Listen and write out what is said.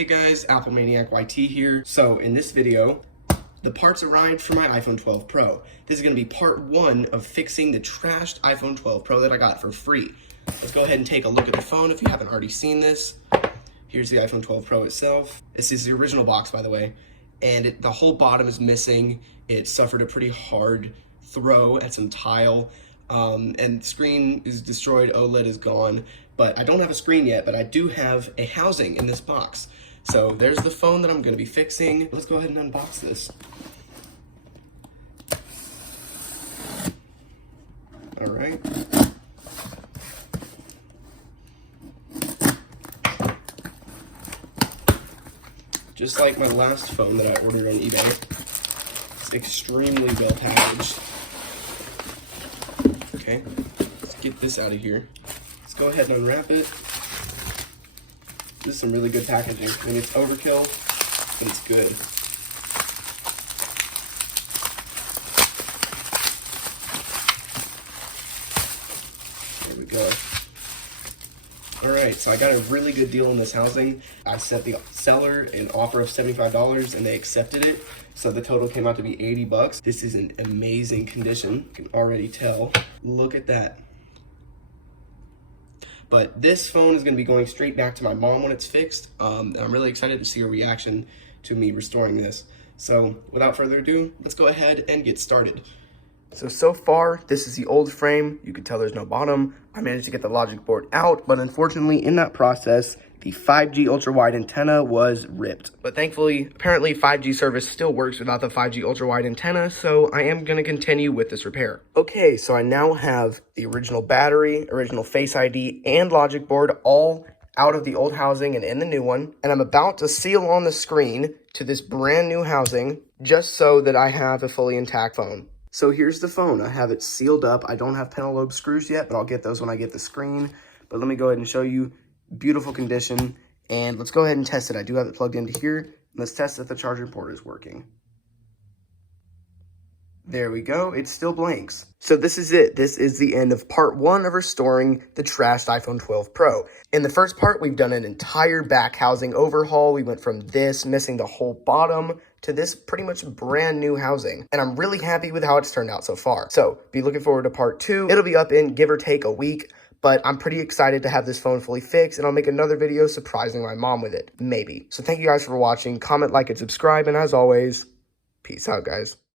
Hey guys, Apple Maniac YT here. So in this video, the parts arrived for my iPhone 12 Pro. This is gonna be part one of fixing the trashed iPhone 12 Pro that I got for free. Let's go ahead and take a look at the phone if you haven't already seen this. Here's the iPhone 12 Pro itself. This is the original box, by the way. And the whole bottom is missing. It suffered a pretty hard throw at some tile. And screen is destroyed, OLED is gone. But I don't have a screen yet, but I do have a housing in this box. So there's the phone that I'm gonna be fixing. Let's go ahead and unbox this. All right. Just like my last phone that I ordered on eBay, it's extremely well packaged. Okay, let's get this out of here. Let's go ahead and unwrap it. This is some really good packaging. I mean, it's overkill, but it's good. There we go. All right, so I got a really good deal on this housing. I sent the seller an offer of $75 and they accepted it. So the total came out to be 80 bucks. This is in amazing condition. You can already tell. Look at that. But this phone is gonna be going straight back to my mom when it's fixed. And I'm really excited to see her reaction to me restoring this. So without further ado, let's go ahead and get started. So far, this is the old frame. You can tell there's no bottom. I managed to get the logic board out, but unfortunately in that process, the 5G ultra-wide antenna was ripped. But thankfully, apparently 5G service still works without the 5G ultra-wide antenna, so I am gonna continue with this repair. Okay, so I now have the original battery, original Face ID, and logic board all out of the old housing and in the new one, and I'm about to seal on the screen to this brand new housing just so that I have a fully intact phone. So here's the phone. I have it sealed up. I don't have pentalobe screws yet, but I'll get those when I get the screen. But let me go ahead and show you. Beautiful condition. And let's go ahead and test it. I do have it plugged into here. Let's test if the charging port is working. There we go. It still blinks. So this is it. This is the end of part one of restoring the trashed iPhone 12 Pro. In the first part, we've done an entire back housing overhaul. We went from this missing the whole bottom to this pretty much brand new housing. And I'm really happy with how it's turned out so far. So be looking forward to part two. It'll be up in give or take a week, but I'm pretty excited to have this phone fully fixed, and I'll make another video surprising my mom with it. Maybe. So thank you guys for watching. Comment, like, and subscribe. And as always, peace out, guys.